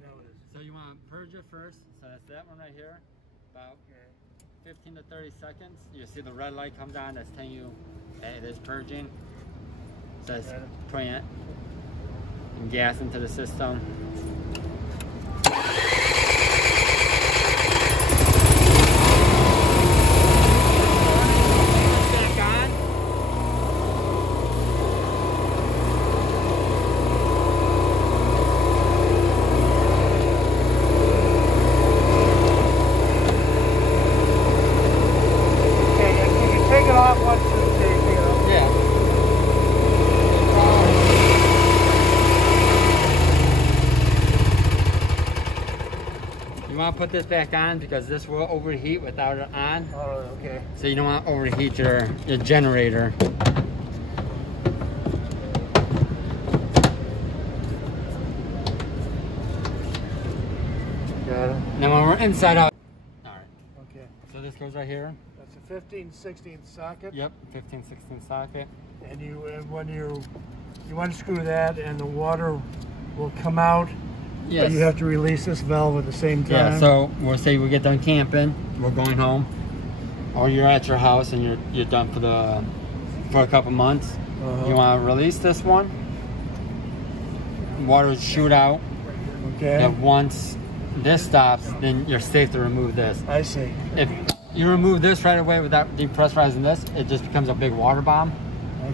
now it is. So you want to purge it first. So that's that one right here. About 15 to 30 seconds. You see the red light comes on. That's telling you that it is purging. So it's putting it and gas into the system. You want to put this back on because this will overheat without it on. Oh, okay. So you don't want to overheat your generator. Got it. Now when we're inside out. Alright. Okay. So this goes right here. That's a 15/16 socket. Yep, 15/16 socket. And when you unscrew that and the water will come out. Yes. But you have to release this valve at the same time. Yeah, so we'll say we get done camping, we're going home, or you're at your house and you're done for a couple months. You want to release this one. Water will shoot out. Okay. And once this stops, then you're safe to remove this. I see. If you remove this right away without depressurizing this, it just becomes a big water bomb,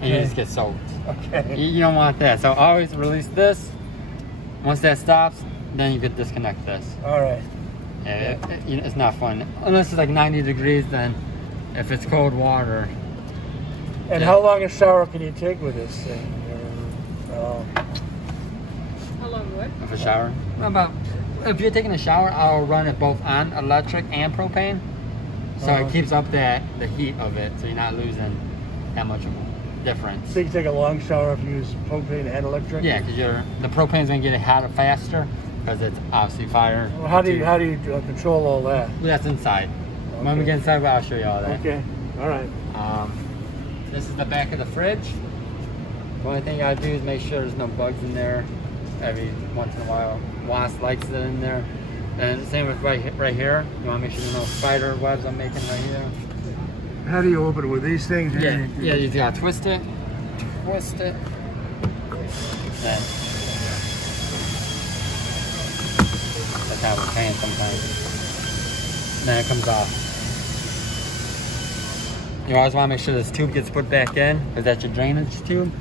and you just get soaked. Okay. You don't want that. So always release this. Once that stops, then you could disconnect this. All right. Yeah, it's not fun. Unless it's like 90 degrees, then if it's cold water. And how long a shower can you take with this thing? How long what? Of a shower? If you're taking a shower, I'll run it both on electric and propane. So it keeps up the heat of it, so you're not losing that much of a difference. So you can take a long shower if you use propane and electric? Yeah, because the propane's going to get it hotter faster because it's obviously fire. Well, how do you control all that? That's inside. Okay. When we get inside, I'll show you all that. Okay, all right. This is the back of the fridge. The only thing you gotta do is make sure there's no bugs in there. Every once in a while, wasp lights it in there. And same with right here. You want to make sure there's no spider webs I'm making right here. How do you open it with these things? Yeah, you just gotta twist it. Twist it. Then that's how we're paying sometimes. Then it comes off. You always want to make sure this tube gets put back in, because that's your drainage tube.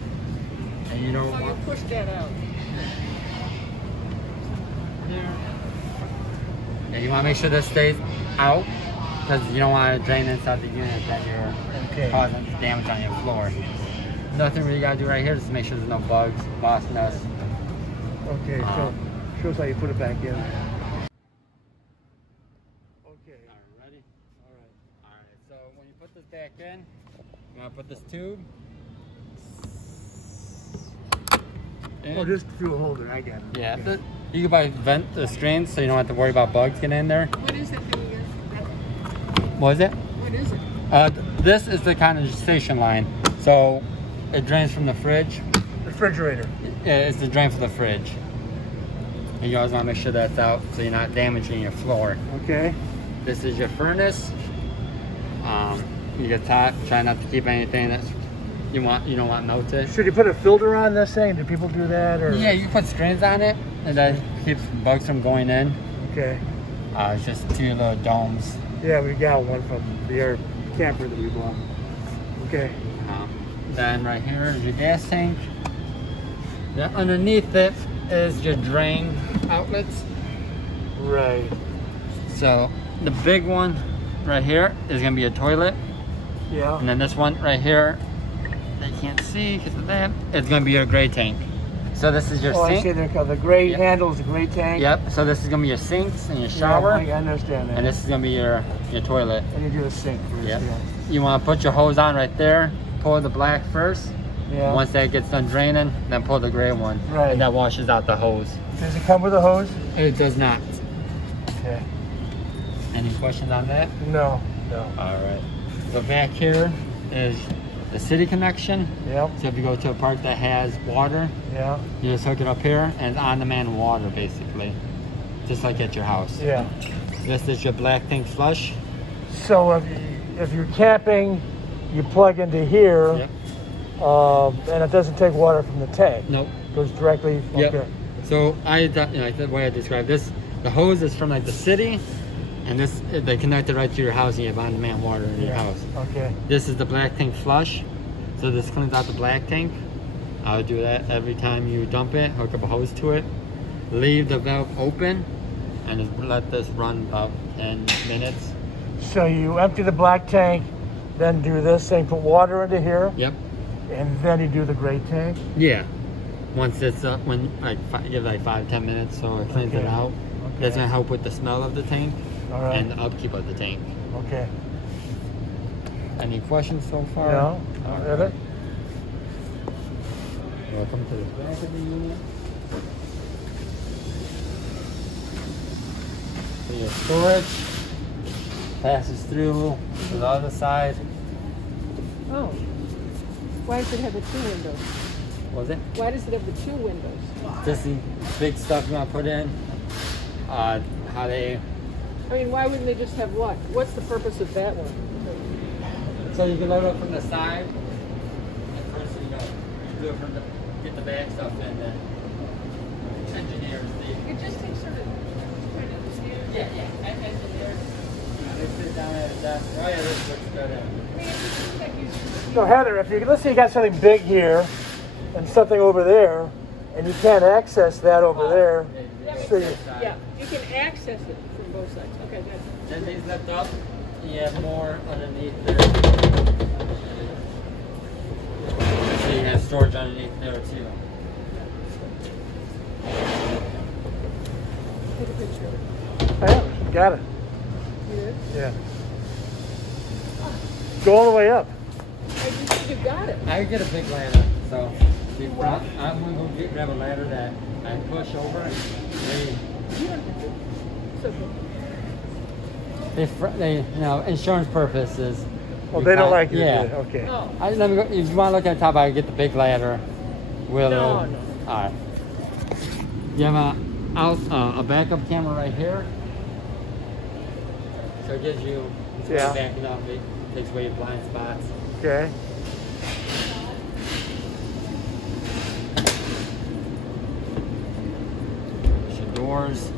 And you don't want to push that out. And you want to make sure this stays out, because you don't want to drain inside the unit that you're causing damage on your floor. Nothing really got to do right here, just make sure there's no bugs, wasp nests. Okay, so show us how you put it back in. So when you put this back in, you want to put this tube in. Oh, just through a holder, I got it. Yeah, okay. You can buy vent the screens so you don't have to worry about bugs getting in there. What is that thing again? What is it? What is it? This is the condensation line. So it drains from the fridge. Refrigerator. Yeah, it's the drain for the fridge. And you always want to make sure that's out so you're not damaging your floor. Okay. This is your furnace. You get hot. Try not to keep anything that's you don't want melted. Should you put a filter on this thing? Do people do that? Or? Yeah, you put screens on it, and that keeps bugs from going in. Okay. It's just two little domes. Yeah, we got one from the air camper that we bought. Okay. Then right here is your gas tank. Then underneath it is your drain outlets. Right. So the big one right here is going to be a toilet. Yeah. And then this one right here, they can't see because of that, it's going to be your gray tank. So this is your sink. I see the gray handles, the gray tank. Yep. So this is going to be your sinks and your shower. Yeah, I understand that. And this is going to be your toilet. And you do the sink. Yep. You want to put your hose on right there. Pour the black first. Yeah. Once that gets done draining, then pour the gray one. Right. And that washes out the hose. Does it come with a hose? It does not. Okay. Any questions on that? No. No. All right. So back here is the city connection. Yep. So if you go to a park that has water, yeah, you just hook it up here and it's on-demand water basically. just like at your house. Yeah. This is your black tank flush. So if you're camping, you plug into here, Yep. and it doesn't take water from the tank. Nope. It goes directly. Yep. Okay. So like the way I described this, the hose is from like the city, and they connect it right to your house, and you have on-demand water in your house. Okay. This is the black tank flush. So this cleans out the black tank. I would do that every time you dump it. Hook up a hose to it. Leave the valve open, and just let this run about 10 minutes. So you empty the black tank, then do this thing, put water into here, Yep. and then you do the gray tank. Yeah. Once it's up, when give like 5-10 minutes, so it cleans it Okay. out. Okay. That's gonna help with the smell of the tank All right. and the upkeep of the tank. Okay. Any questions so far? No? Really? Welcome to the back of the unit. So your storage passes through to the other side. Oh. Why does it have the 2 windows? Was it? Why does it have the 2 windows? Just the big stuff you want to put in. How they. I mean, why wouldn't they just have one? What's the purpose of that one? So you can load up from the side. And first you do it from the, get the back stuff in then. Engineers, It just takes sort of yeah. Engineers. They sit down at a desk. Oh yeah, this looks good. So Heather, let's say you got something big here and something over there, and you can't access that over there. So you, Yeah, you can access it from both sides. Okay, good. Then these lift up, you have more underneath there. So you have storage underneath there too. Take a picture of it. yeah, got it. You did? Yeah. Go all the way up. You got it. I get a big ladder, so I'm gonna go grab a ladder that I push over and You don't have to. It's okay. they you know, insurance purposes. Oh, they don't like it. Yeah. Okay. Oh. Let me go, if you want to look at the top, I can get the big ladder. No, no. All right. You have a backup camera right here. So it gives you, Yeah. backing up, it takes away your blind spots. Okay. There's your doors.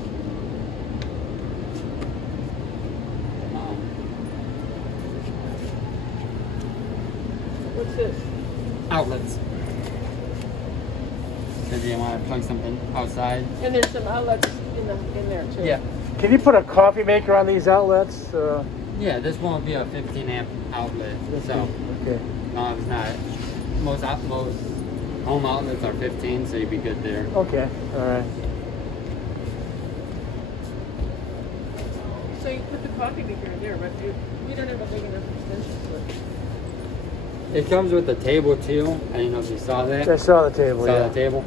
What's this? Outlets. Because you want to plug something outside. And there's some outlets in there too. Yeah. Can you put a coffee maker on these outlets? Yeah, this won't be a 15 amp outlet. So, Okay. no, it's not. Most home outlets are 15, so you'd be good there. Okay. All right. So you put the coffee maker in there, but we don't have a big enough extension for it. It comes with a table too. I don't know if you saw that. I saw the table. Saw Yeah. the table?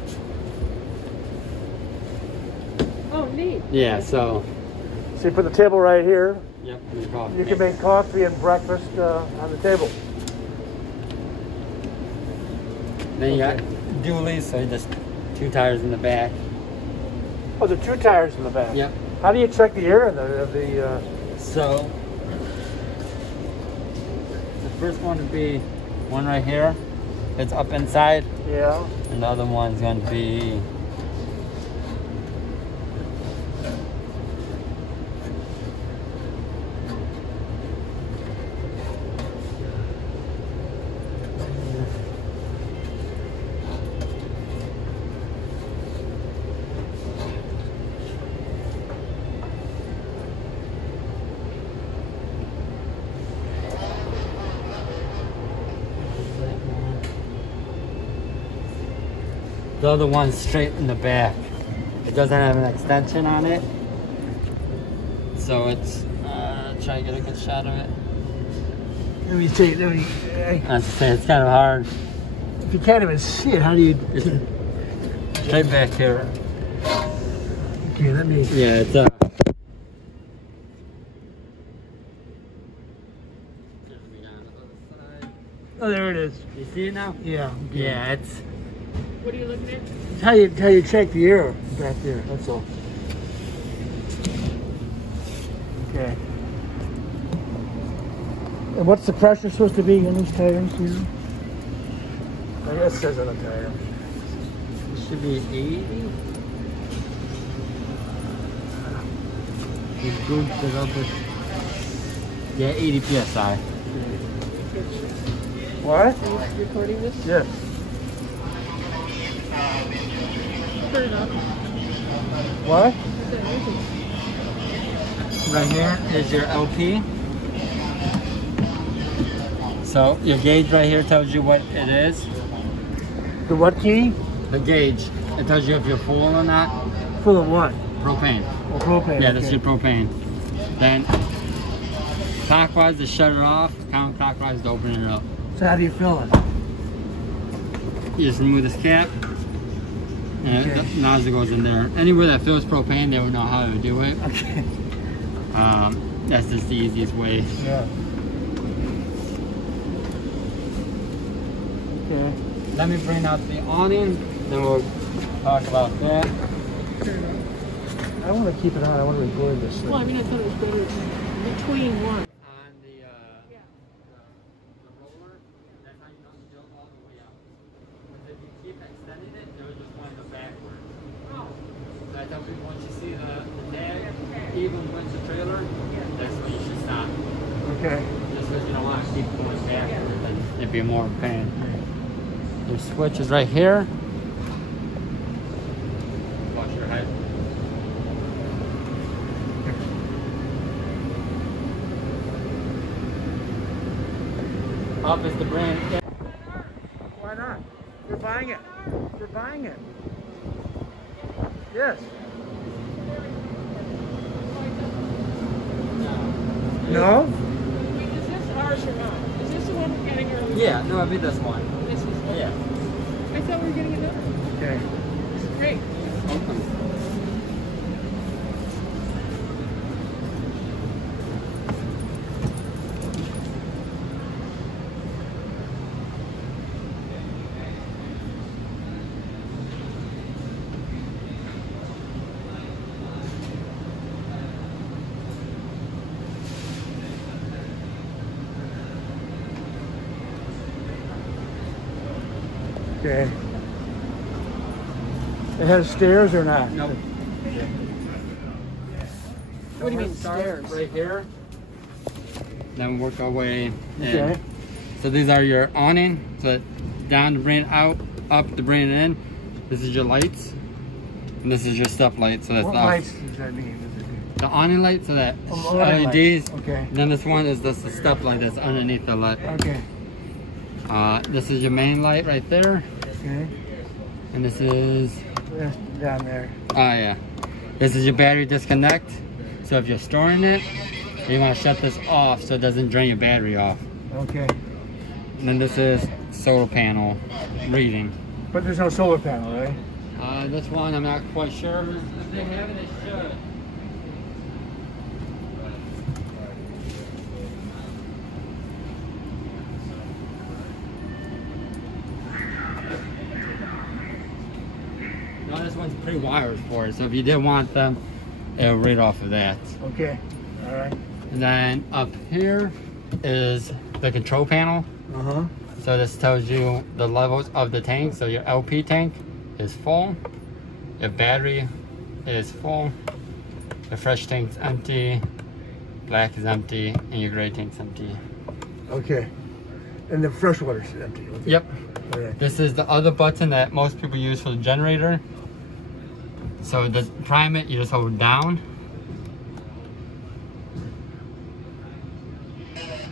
Oh, neat. Yeah, so, So you put the table right here. yep, your coffee You can maker. make coffee and breakfast on the table. Then you got dualies, so just 2 tires in the back. Oh, the 2 tires in the back. Yep. How do you check the air in the So, the first one would be one right here. It's up inside. yeah. And the other one's going to be the other one's straight in the back. It doesn't have an extension on it. So it's, try to get a good shot of it. Let me see. I have to say, it's kind of hard. If you can't even see it, how do you? It's straight back here. Okay, let me. Yeah, it's Oh, there it is. You see it now? Yeah. Okay. Yeah, it's What are you looking at? It's how you check the air back there. That's all. Okay. And what's the pressure supposed to be in these tires here? I guess it says on the tire. It should be 80. You goofed it up with, yeah, 80 psi. What? Are you recording this? Yes. Turn it off. What? Right here is your LP. So your gauge right here tells you what it is. The what key? The gauge. It tells you if you're full or not. Full of what? Propane. Oh, propane. Yeah, that's your propane. Then clockwise to shut it off, counterclockwise to open it up. So how do you fill it? You just remove this cap, and Okay. the nozzle goes in there. Anywhere that fills propane, they would know how to do it. Okay. That's just the easiest way. Yeah. Okay. Let me bring out the awning, then we'll talk about that. Turn it off. I don't want to keep it on. I want to record this thing. Well, I mean, I thought it was better between one. On the roller, that's how you don't go all the way out. Because if you keep extending it, it will just want to go backward. So I tell people once you see the tag, even with the trailer, that's when you should stop. Okay. Just because you don't want to keep going backward, then it'd be more pain. Your switch is right here. Watch your head. Up is the brand. Why not? We're buying it. We're buying it. Yes. No? Wait, is this ours or not? Is this the one we're getting or? Yeah, no, it'd be this one. This is. Yeah. I thought we were getting another. Okay. This is great. Okay. It has stairs or not? Nope. What do you mean, Start stairs? right here. Then work our way in. Okay. So these are your awning. So down to bring it out, up to bring it in. This is your lights. And this is your step light. So that's What the, lights does that mean? the awning light. So that Oh, awning LEDs. lights. Okay. Then this one is just the step light that's underneath the light. Okay. This is your main light right there. Okay. And this is, That's down there. yeah. This is your battery disconnect. So if you're storing it, you want to shut this off so it doesn't drain your battery off. Okay. And then this is solar panel reading. But there's no solar panel, right? This one I'm not quite sure. If they have it, they should. No, this one's pre-wired for it, so if you did want them, it'll read off of that. Okay. All right. And then up here is the control panel. Uh-huh. So this tells you the levels of the tank. So your LP tank is full, your battery is full, your fresh tank's empty, black is empty, and your gray tank's empty. Okay. And the fresh water's empty. Okay. Yep. All right. This is the other button that most people use for the generator. So to prime it, you just hold down.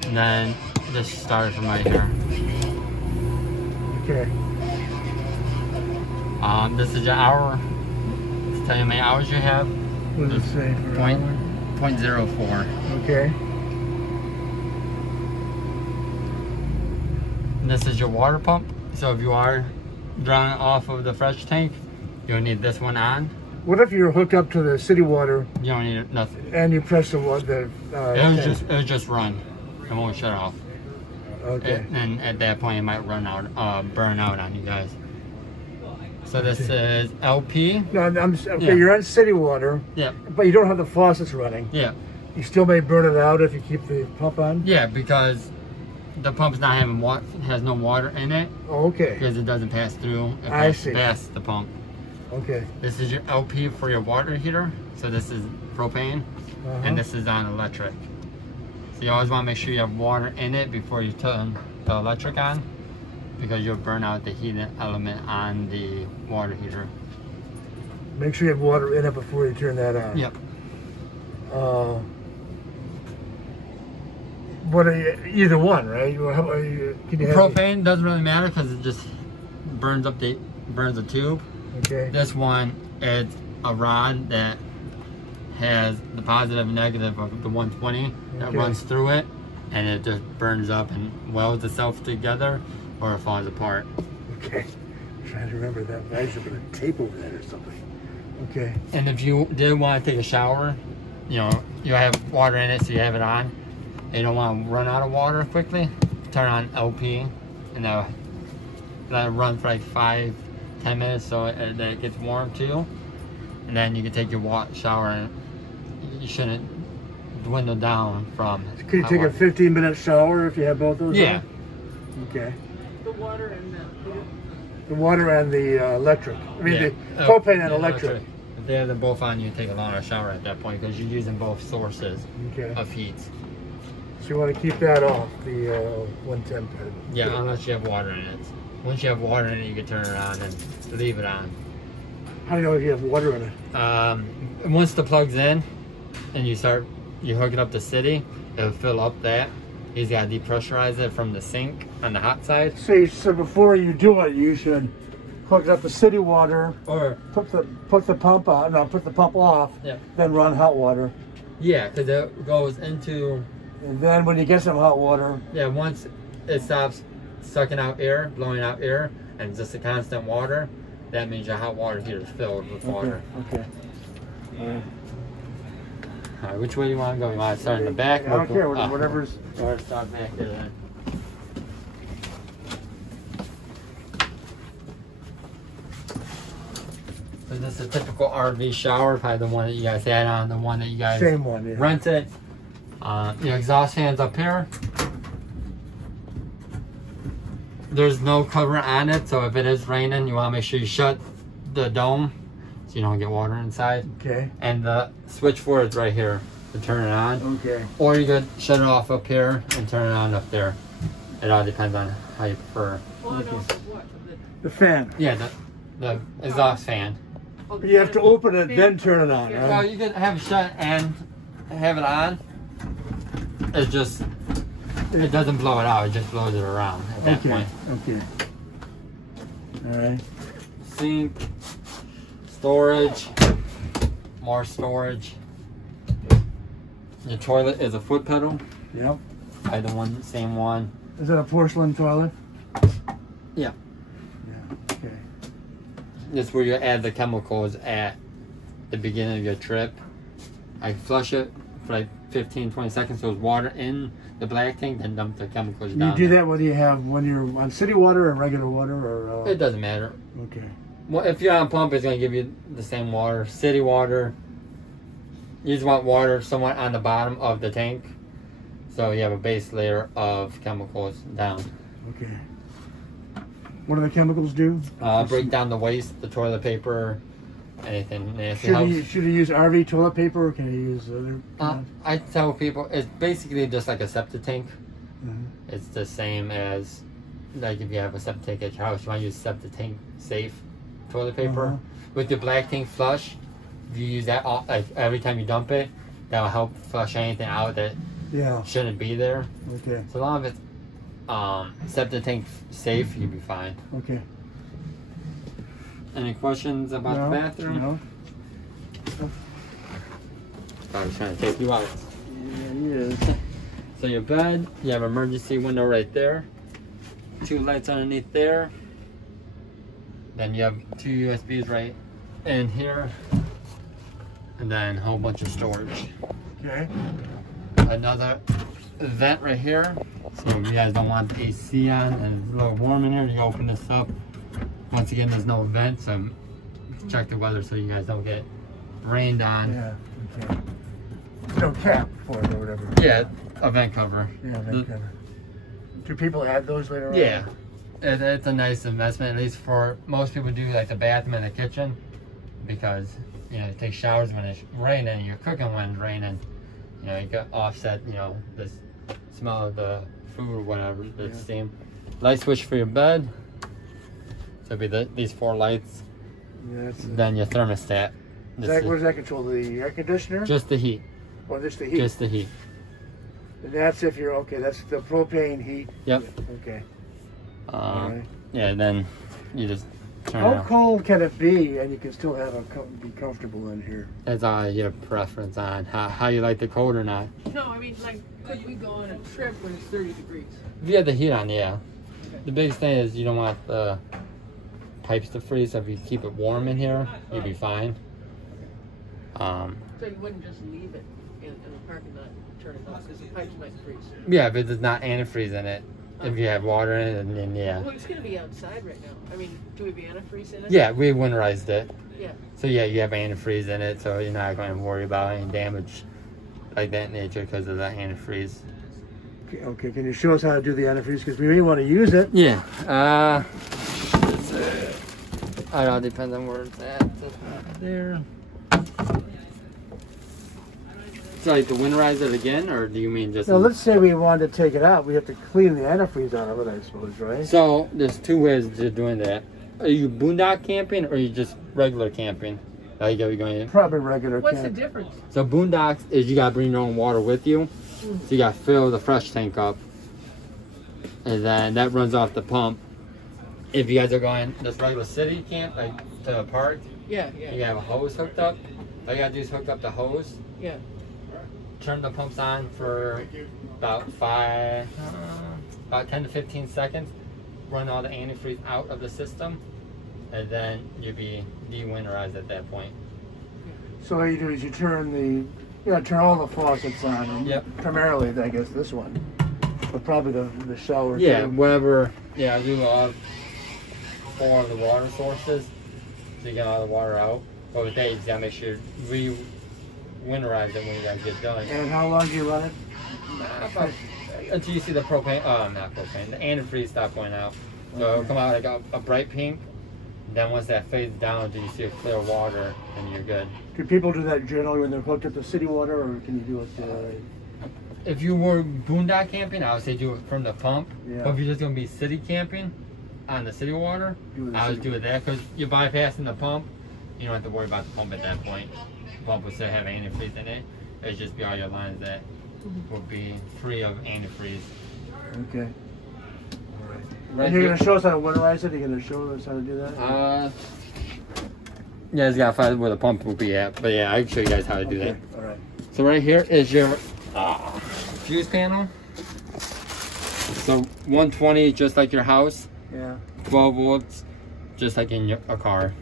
And then just start from right here. Okay. This is your hour. It's telling you how many hours you have. What does it say for Point, hour? 0.04. Okay. And this is your water pump. So if you are drawing off of the fresh tank, you'll need this one on. What if you're hooked up to the city water You don't need nothing. and you press the water? It'll just run. It won't shut off. Okay. And at that point, it might run out, burn out on you guys. So this is LP. No, okay, Yeah. you're on city water, Yeah, but you don't have the faucets running. yeah. You still may burn it out if you keep the pump on? Yeah, because the pump's not having water, has no water in it. Oh, okay. Because it doesn't pass through. I see. That's the pump. Okay. This is your LP for your water heater. So this is propane, and this is on electric. So you always want to make sure you have water in it before you turn the electric on, because you'll burn out the heating element on the water heater. Make sure you have water in it before you turn that on. Yep. What are you, either one, right? How are you, can you have Propane doesn't really matter because it just burns the tube. Okay. This one is a rod that has the positive and negative of the 120 that runs through it, and it just burns up and welds itself together, or it falls apart. Okay. I'm trying to remember that. I should put a tape over that or something. Okay. And if you did want to take a shower, you know, you have water in it, so you have it on. And you don't want to run out of water quickly, turn on LP, and let it run for like 5-10 minutes so it gets warm too. And then you can take your shower, and you shouldn't dwindle down from. Could you take a 15-minute shower if you have both those? Yeah. On? Okay. The water and The water and the electric. I mean, Yeah. the propane and electric. If they have them both on, you take a longer shower at that point because you're using both sources of heat. So you want to keep that off, the 110 pad. Yeah, unless you have water in it. Once you have water in it, you can turn it on and leave it on. How do you know if you have water in it? Once the plug's in and you hook it up to city, it'll fill up that. He's got to depressurize it from the sink on the hot side. So before you do it, you should hook it up to city water, or put the pump on, no, put the pump off, then run hot water. Yeah, because it goes into. And then when you get some hot water. Yeah, once it stops sucking out air, blowing out air, and just a constant water, that means your hot water heater is filled with water. Okay. All right, which way do you want to go? You want to start in the back? I don't care, whatever's. Or start back there then. So this is a typical RV shower, probably the one that you guys had on, the one that you guys Same one, yeah. rented. Your exhaust fans up here. There's no cover on it, so if it is raining, you want to make sure you shut the dome so you don't get water inside. Okay. And the switch for it's right here to turn it on. Okay. Or you could shut it off up here and turn it on up there. It all depends on how you prefer. The fan. Yeah, the exhaust fan. But you have to open it, then turn it on, right? Well, you can have it shut and have it on. It doesn't blow it out, it just blows it around at that point. Okay. Alright. Sink, storage, more storage. Your toilet is a foot pedal. Yep. Same one. Is it a porcelain toilet? Yeah. Yeah, okay. This is where you add the chemicals at the beginning of your trip. I flush it for like 15-20 seconds so there's water in the black tank, then dump the chemicals down. You do that when you're on city water or regular water, or? It doesn't matter. Okay. Well, if you're on pump, it's going to give you the same water. City water, you just want water somewhat on the bottom of the tank, so you have a base layer of chemicals down. Okay. What do the chemicals do? Break down the waste, the toilet paper, anything nasty. Should you use RV toilet paper, or can you use other? I tell people it's basically just like a septic tank. Mm-hmm. It's the same as like if you have a septic tank at your house, you want to use septic tank safe toilet paper. With your black tank flush, if you use that like every time you dump it, that'll help flush anything out that shouldn't be there. Okay. So long as it's septic tank safe, you'll be fine. Okay. Any questions about the bathroom? No. I was trying to take you out. Yeah, he is. So your bed, you have emergency window right there. 2 lights underneath there. Then you have 2 USBs right in here. And then a whole bunch of storage. Okay. Another vent right here. So if you guys don't want the AC on and it's a little warm in here, you open this up. Once again, there's no vent, so check the weather so you guys don't get rained on. Yeah. Okay. no cap for it or whatever. Yeah, a vent cover. Yeah, vent cover. Do people add those later on? Yeah. It's a nice investment, at least for most people do like the bathroom and the kitchen, because you know you take showers when it's raining, you're cooking when it's raining. You know you can offset the smell of the food or whatever, the steam. Light switch for your bed. So it'll be these 4 lights. Yeah, then your thermostat. What does that control? The air conditioner? Just the heat. Or just the heat? Just the heat. And that's if you're okay. That's the propane heat. Yep. Okay. Right. Yeah, then you just turn it How on. cold can it be and you can still have be comfortable in here? That's all your preference on how you like the cold or not. No, I mean, like, could we go on a trip when it's 30 degrees? If you have the heat on, yeah. Okay. The biggest thing is you don't want the pipes to freeze, so if you keep it warm in here, you'll be fine. So you wouldn't just leave it in the parking lot and turn it off because the pipes might freeze? Yeah, but there's not antifreeze in it. If you have water in it, then yeah. Well, it's going to be outside right now. I mean, do we have antifreeze in it? Yeah, we winterized it. Yeah. So yeah, you have antifreeze in it, so you're not going to worry about any damage like that nature because of the antifreeze. Okay, can you show us how to do the antifreeze? Because we may want to use it. Yeah. It all depends on where it's at. There. So like to winterize it again, or do you mean just? So let's say we wanted to take it out. We have to clean the antifreeze out of it, I suppose, right? So there's 2 ways to doing that. Are you boondock camping or are you just regular camping? Like are you going? Probably regular. What's the difference? So boondocks is you gotta bring your own water with you. So you gotta fill the fresh tank up, and then that runs off the pump. If you guys are going this regular city camp, like to a park, Yeah. you have a hose hooked up. All you gotta do is hook up the hose. Yeah. Turn the pumps on for about 10 to 15 seconds. Run all the antifreeze out of the system, and then you'll be de-winterized at that point. So what you do is you turn turn all the faucets on. And Yep. Primarily, I guess this one, but probably the shower. Yeah, too. whatever. Yeah, I do 4 of the water sources, so you get all the water out. But with that, you just gotta make sure winterize it when you guys get done. And how long do you run it? Until you see the propane, not propane, the antifreeze stop going out. So it'll come out like a bright pink. Then once that fades down until you see a clear water, then you're good. Do people do that generally when they're hooked up to city water, or can you do it? If you were boondock camping, I would say do it from the pump. Yeah. But if you're just gonna be city camping on the city water, I would do it there because you're bypassing the pump. You don't have to worry about the pump at that point. The pump will still have antifreeze in it. It'll just be all your lines that will be free of antifreeze. Okay. Right You're here. going to show us how to winterize it? You're going to show us how to do that? Yeah, it's got to find where the pump will be at. But yeah, I can show you guys how to do that. All right. So right here is your fuse panel. So 120, just like your house. Yeah. 12 volts, just like in a car.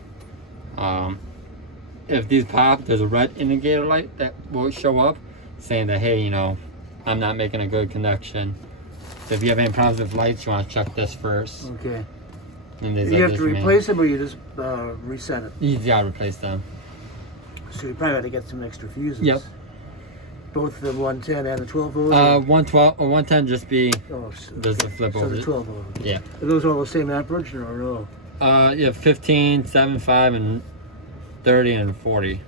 If these pop, there's a red indicator light that will show up saying that, hey, I'm not making a good connection. So if you have any problems with lights, you want to check this first. Okay. And You have to replace them, or you just reset it? You gotta replace them. So you probably got to get some extra fuses. Yep. Both the 110 and the 12 volt? 112 or 110 just be, Oh, there's a flip so over the it. 12 volt. Yeah. Are those all the same amperage, or no? Yeah, 15, 75, and 30 and 40.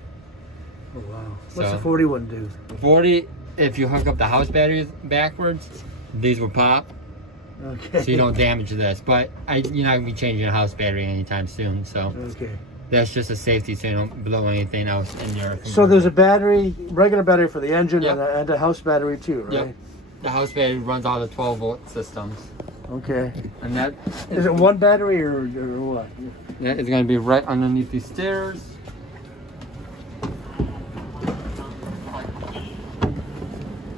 Oh, wow. What's So- the 40 one do? 40, if you hook up the house batteries backwards, these will pop. Okay. So you don't damage this. But you're not gonna be changing a house battery anytime soon. So Okay. that's just a safety so you don't blow anything else in your. So there's a battery, regular battery for the engine, Yep. and a house battery too, right? Yep. The house battery runs all the 12 volt systems. Okay. And that Is it one battery or what? that is going to be right underneath these stairs.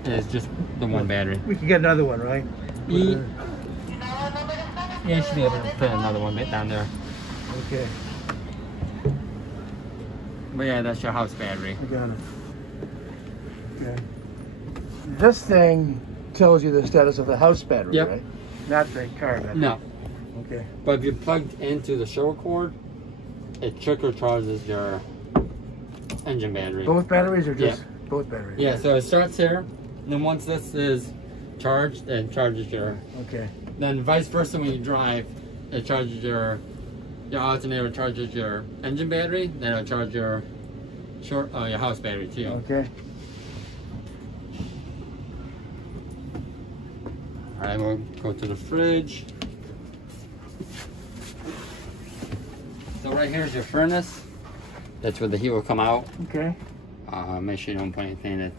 And it's just the one battery. We can get another one, right? Yeah, you should be able to fit another one down there. Okay, But yeah, that's your house battery. I got it. Okay. This thing tells you the status of the house battery, Yep. right? Not the car battery. No, Okay. but if you're plugged into the shower cord, it trickle charges your engine battery. Both batteries are just Both batteries. Yeah, so it starts here, and then once this is charged, it charges your. Okay. Then vice versa when you drive, it charges your alternator charges your engine battery, then it'll charge your your house battery too. Okay. All right, we'll go to the fridge. So right here is your furnace. That's where the heat will come out. Okay. Make sure you don't put anything that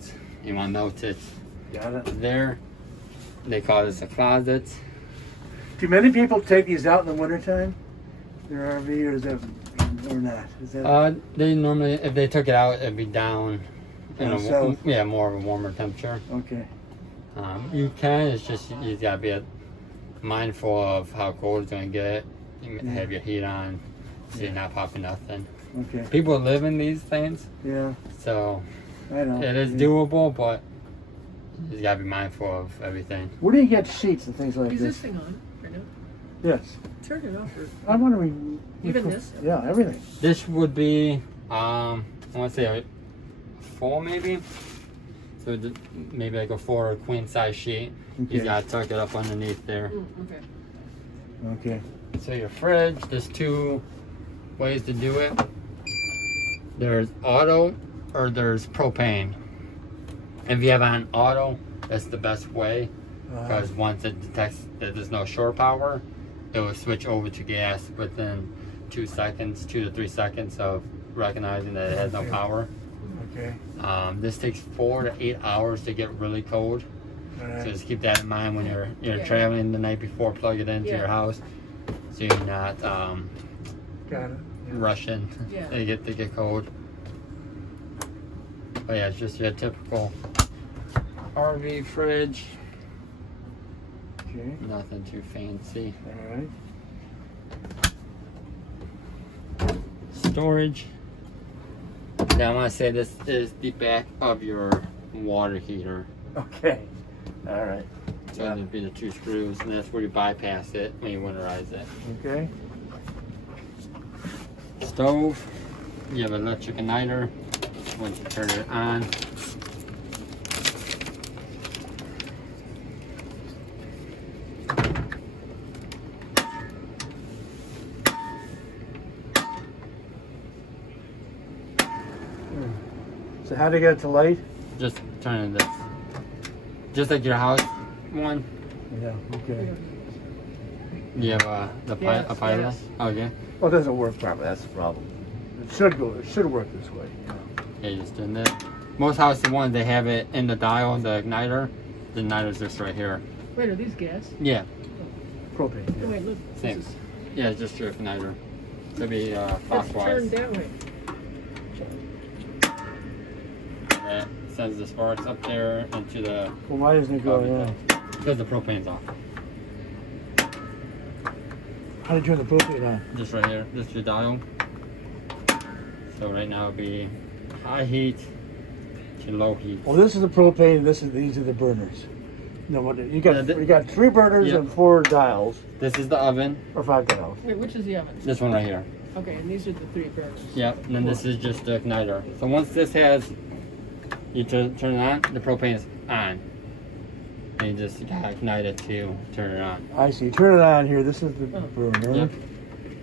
you want melted Got it. there. They call this a closet. Do many people take these out in the wintertime? Their RV, or is that, or not? Is that? They normally, if they took it out, it'd be down in Down south. more of a warmer temperature. Okay. You can, it's just you gotta be mindful of how cold it's gonna get. You have your heat on, so you're not popping nothing. Okay. People live in these things, Yeah. so I know. it is doable, but you just gotta be mindful of everything. Where do you get sheets and things like Is this this? thing on right now? Yes. Turn it off. Or... I'm wondering. Even this? Yeah, everything. This would be, I want to say a 4 maybe. So maybe like a 4 queen size sheet. Okay. You gotta tuck it up underneath there. Okay. Okay. So your fridge, there's 2 ways to do it. There's auto or there's propane. If you have on auto, that's the best way, because once it detects that there's no shore power, it will switch over to gas within 2 seconds, 2 to 3 seconds of recognizing that it has no power. Okay. This takes 4 to 8 hours to get really cold. All right. So just keep that in mind when you're traveling the night before. Plug it into your house, so you're not Got it. Yeah. rushing Yeah. to get cold. But yeah, it's just your typical RV fridge. Okay. Nothing too fancy. All right. Storage. Now I want to say this is the back of your water heater. Okay. All right. So there'd be the 2 screws, and that's where you bypass it when you winterize it. Okay. Stove. You have an electric igniter. Once you turn it on, So how to get it to light? just turn this. Just like your house one. Yeah. Okay. You have a pilot? Yes. Okay. Well, it doesn't work properly. That's the problem. It should go. It should work this way. Yeah, you just doing that. Most houses ones, they have it in the dial, the igniter. The igniter's just right here. Wait, are these gas? Yeah, Propane. Oh, Yeah. wait, look. same. This is Yeah, it's just your igniter. Could be it's clockwise. turned that way. That sends the sparks up there into the. Well, why doesn't it go around? Because the propane's off. How do you turn the propane on? Just right here. Just your dial. So right now it'll be high heat to low heat. Well, this is the propane. These are the burners. No, what you got? Yeah, You got 3 burners Yep. and 4 dials, This is the oven. or 5 dials. Wait, which is the oven? This one right here. Okay, and these are the 3 burners. Yep. And then this is just the igniter. So once this has, you turn it on, the propane is on. And you just gotta ignite it to turn it on. I see. Turn it on here. This is the Oh. burner, Yep.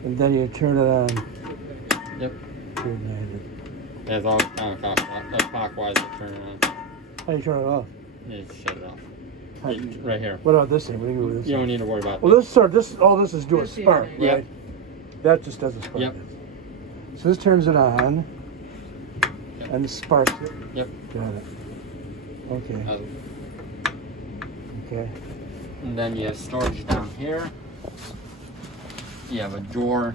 and then you turn it on. Yep. to ignite it. It's always clockwise to turn it on. How do you turn it off? You just shut it off. How do you- Right here. What about this thing? What do you do with this? You don't thing? need to worry about Well, that. all this is do a That's the spark, igniter. right? Yep. That just does a spark. Yep. So this turns it on, Yep. and sparks it. Yep. Got it. Okay. Okay. And then you have storage down here. You have a drawer.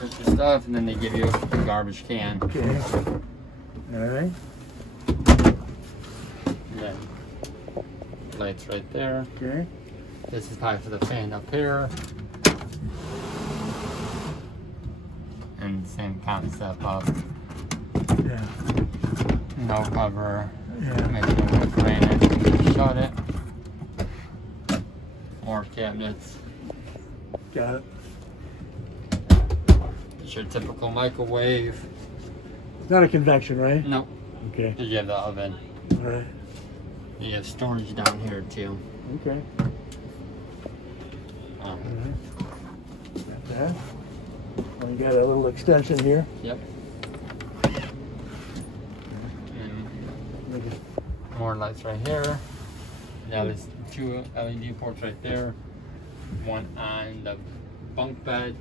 Put your stuff, and then they give you a garbage can. Okay. All right. And then lights right there. Okay. This is probably for the fan up here. And same concept of Yeah. no cover. Yeah. Make sure when it's raining, you shut it. More cabinets. Got it. It's your typical microwave. not a convection, right? No. Okay. Because you have the oven. All right. You have storage down here too. Okay. All right. Got that. We got a little extension here. Yep. Maybe. More lights right here. Now there's 2 LED ports right there. One on the bunk bed.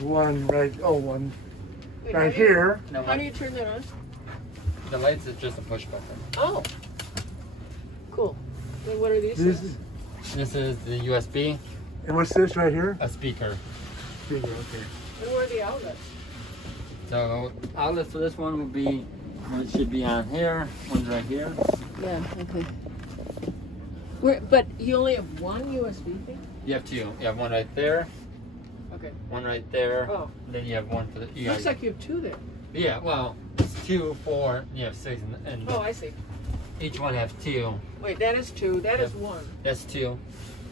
One right. Oh, one Wait, right how do you- here. No, How do you turn that on? the lights is just a push button. Oh, cool. Then what are these? This things? is, This is the USB, and what's this right here? a speaker. Speaker. Okay. And where are the outlets? So outlets for this one would be, one should be on here, one's right here. Yeah. Okay. But you only have one USB thing? You have 2. You have one right there, Okay. one right there. Oh. Then you have one for the. Looks like you have 2 there. Yeah, well, it's 2, 4. You have 6, and Oh, I see. each one has 2. Wait, that is 2. That is Yep. 1. That's 2.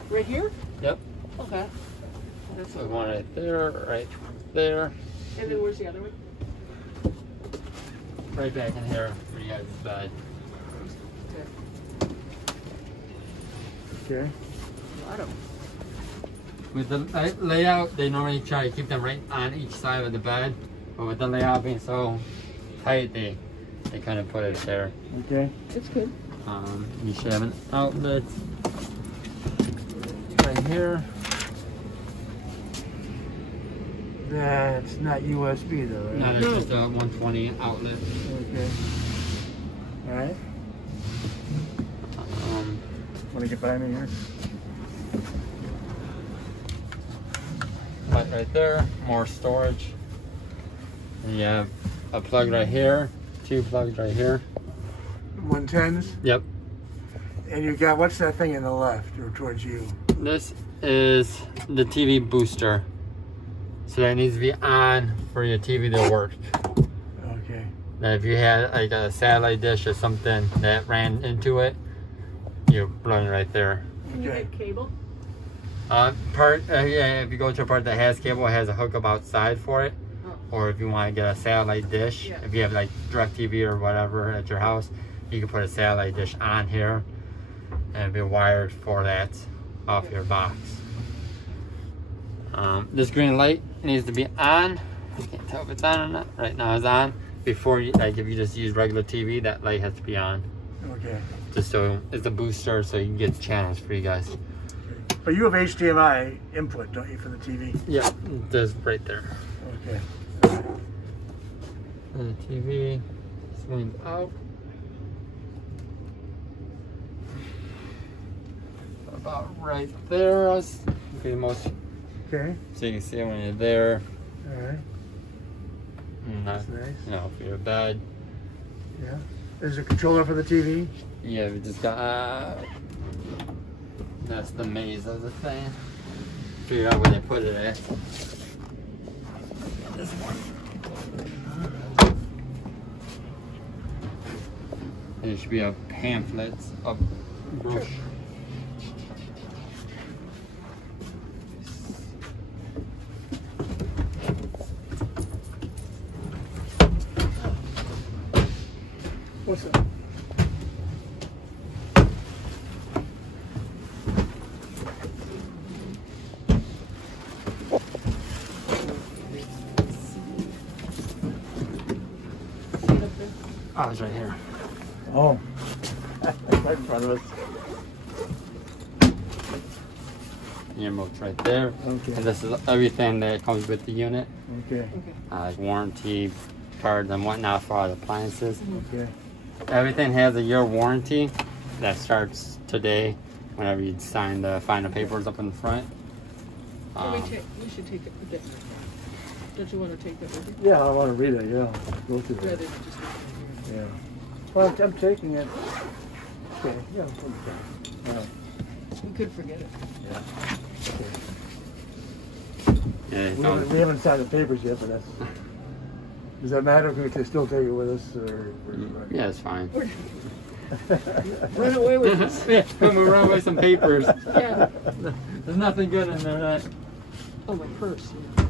Right here? Yep. Okay. That's So one right there, And then where's the other one? right back in here where you guys' bed. Okay. Okay. A lot of them. With the layout, they normally try to keep them right on each side of the bed, but with the layout being so tight, they kind of put it there. Okay. It's good. You should have an outlet right here. That's not USB though, right? No, that's just a 120 outlet. Okay. All right. Want to get by me here? Light right there, more storage. And you have a plug right here, 2 plugs right here. 110s. Yep. And you got, what's that thing in the left or towards you? This is the TV booster. So that needs to be on for your TV to work. Okay. Now if you had like a satellite dish or something that ran into it, you run it right there. Can you Okay. get cable? Yeah, if you go to a part that has cable, it has a hookup outside for it. Oh. Or if you want to get a satellite dish, Yeah. if you have like DirecTV or whatever at your house, you can put a satellite dish on here and be wired for that off your box. This green light needs to be on. I can't tell if it's on or not. Right now it's on. Before you, like if you just use regular TV, that light has to be on. Okay. Just so it's a booster so you can get channels for you guys. But you have HDMI input, don't you, for the TV? Yeah, there's right there. Okay. And the TV swings out. About right there. Okay, most. Okay. So you can see it when you're there. All right. Not, That's nice. you know, for your bed. Yeah. There's a controller for the TV. Yeah, we just got. That's the maze of the thing. Figure out where they put it at. This one. There should be a pamphlet of brochure. What's that? Oh, it's right here. Oh. Right in front of us. Your remote's right there. Okay. And this is everything that comes with the unit. Okay. Like warranty cards and whatnot for all the appliances. Okay. Everything has a year warranty that starts today whenever you sign the final papers up in the front. We should take it with it. Don't you want to take that with you? Yeah, I want to read it. Yeah. Go through Rather it. than just leave it Yeah. Well, I'm taking it. Okay. Yeah. Okay. All right. here. We could forget it. Yeah. Yeah, We haven't signed the papers yet, but that's. Does that matter? Can we still take it with us, or? yeah, it's fine. Run away with this. Yeah, when we run away some papers. Yeah. There's nothing good in there. Oh, my purse. Yeah.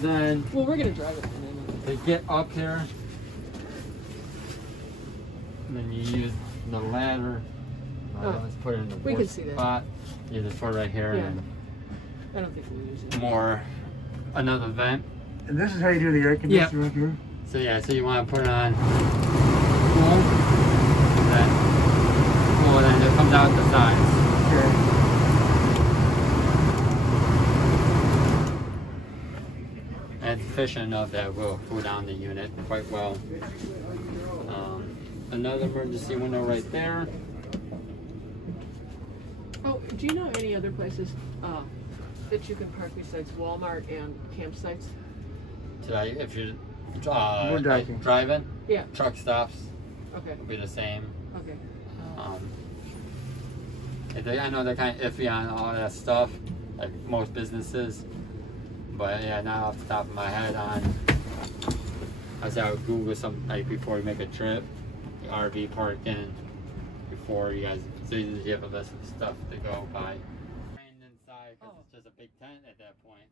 Then Well, we're gonna drive it. to get up here, and then you use the ladder. Let's put it in the we can see that. spot. You just put it right here, Yeah. and I don't think we'll use it. more another vent. And this is how you do the air conditioner right here? So yeah, so you want to put it on cool, then it comes out the sides. Okay. And it's efficient enough that it will cool down the unit quite well. Another emergency window right there. Oh, do you know any other places that you can park besides Walmart and campsites? If you're Boondocking. driving, Yeah. truck stops Okay. will be the same. Okay. I know they're kind of iffy on all that stuff, like most businesses. But yeah, not off the top of my head I say I would Google something like before you make a trip, the RV parking, before you guys, so you have a list of stuff to go by. Inside, because it's just a big tent at that point.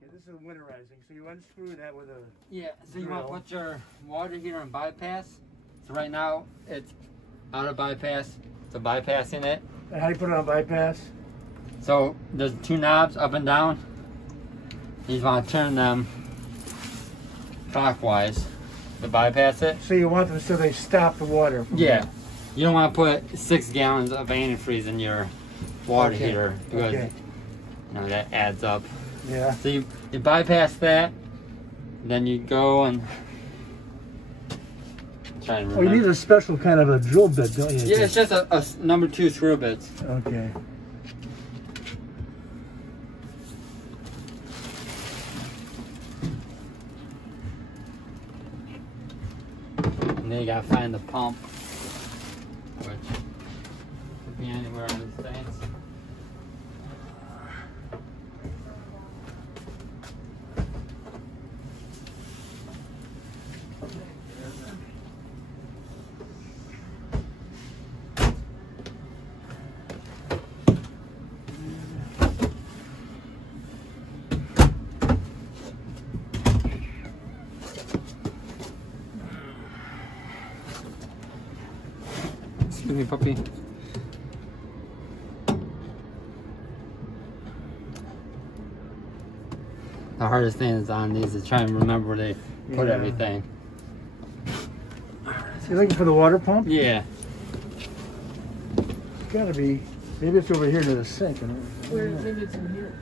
Okay, this is winterizing, so you unscrew that with a... Yeah, so you want to put your water heater in bypass. So right now, it's out of bypass, so bypassing it. And how do you put it on bypass? So there's two knobs up and down. You just want to turn them clockwise to bypass it. So you want them so they stop the water from... Yeah. You don't want to put 6 gallons of antifreeze in your water heater because you know, that adds up. Yeah. So you bypass that, then you go and try and remember. Oh, you need a special kind of a drill bit, don't you? Yeah, it's just a number 2 screw bits. Okay. And then you gotta find the pump, which could be anywhere on these things. Excuse me, puppy. The hardest thing is on these is trying to remember where they put everything. So you're looking for the water pump? Yeah. It's gotta be. Maybe it's over here near the sink. Maybe it's in here.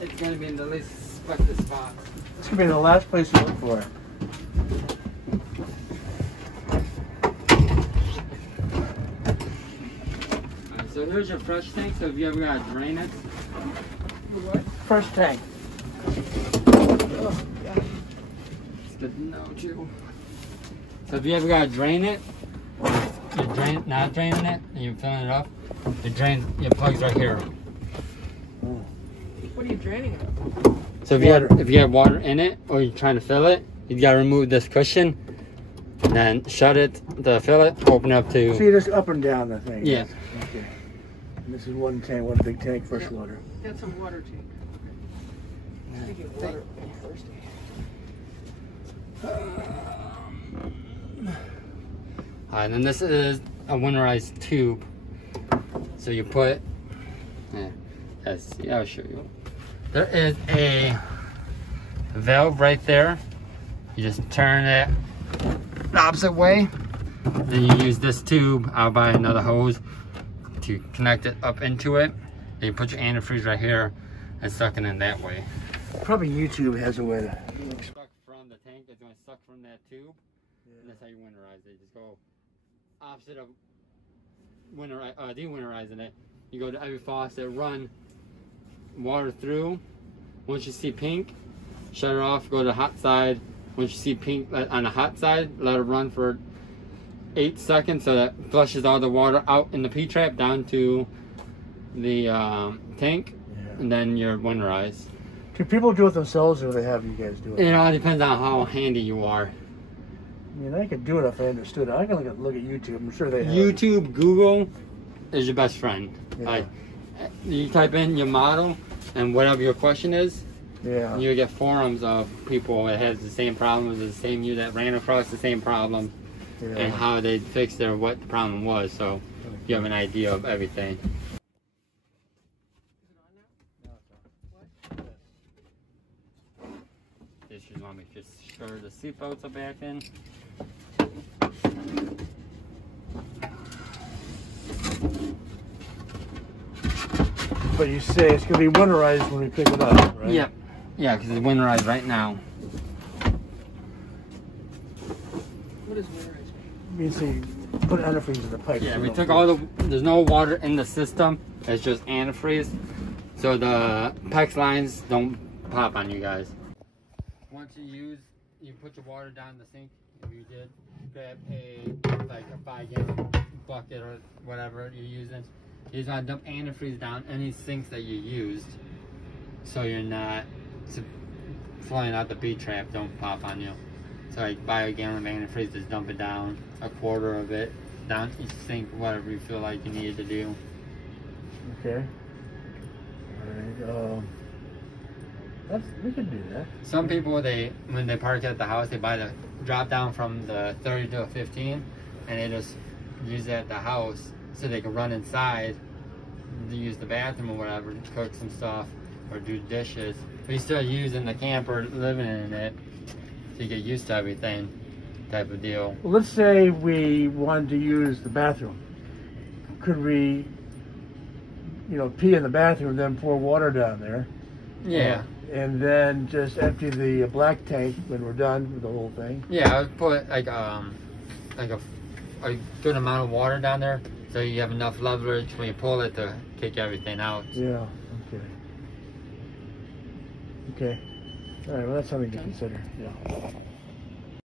It's gonna be in the least suspected spot. It's gonna be the last place you look for it. So here's your fresh tank, so if you ever gotta drain it. The what? Fresh tank. Oh, yeah. It's good to know too. So if you ever gotta drain it, you're not draining it, and you're filling it up, your plug's right here. What are you draining it of? So if you have water in it, or you're trying to fill it, you gotta remove this cushion, and then shut it to fill it, open up to... So you just up and down the thing? Yeah. Okay. And this is one tank, one big tank, fresh water. That's a water tank. Speaking of water, I'm thirsty. Alright, and then this is a winterized tube. So you put... I'll show you. There is a valve right there. You just turn it the opposite way. Then you use this tube. I'll buy another hose to connect it up into it. Then you put your antifreeze right here and suck it in that way. Probably YouTube has a way to... Suck from the tank, it's going to suck from that tube. And that's how you winterize it. Just go opposite of de-winterizing it. You go to every faucet, run water through. Once you see pink, shut it off, go to the hot side. Once you see pink on the hot side, let it run for 8 seconds so that flushes all the water out in the P-trap down to the tank, and then you're winterized. Do people do it themselves, or do they have you guys do it? It all depends on how handy you are. I mean, I could do it if I understood it. I can look at YouTube. I'm sure they have. YouTube, Google is your best friend. Yeah. Like, you type in your model and whatever your question is, Yeah. You would get forums of people that has the same problems, the same you that ran across the same problem, Yeah. and how they fixed their what the problem was. So you have an idea of everything. Just you want me to just sure the seatbelts are back in. But you say it's going to be winterized when we pick it up, right? Yep. Yeah, because it's winterized right now. What is winterized? Means you put antifreeze in the pipe. Yeah, so we don't took freeze. all the, there's no water in the system, it's just antifreeze. So the PEX lines don't pop on you guys. Once you put your water down the sink, if you did, grab like a 5-gallon bucket or whatever you're using. You just want to dump antifreeze down any sinks that you used, so you're not flying out the B-trap, don't pop on you. So like buy a gallon of antifreeze, just dump it down, a quarter of it, down each sink, whatever you feel like you needed to do. Okay. All right. We can do that. Some people, when they park at the house, they buy the drop down from the 30 to a 15, and they just use it at the house so they can run inside, use the bathroom or whatever, cook some stuff or do dishes. But you're still using the camper, living in it, so you get used to everything, type of deal. Well, let's say we wanted to use the bathroom. Could we, pee in the bathroom, then pour water down there? Yeah. And then just empty the black tank when we're done with the whole thing? Yeah, I would put like a good amount of water down there, so you have enough leverage when you pull it to kick everything out. Yeah, okay. Okay. All right, well, that's something to consider, yeah.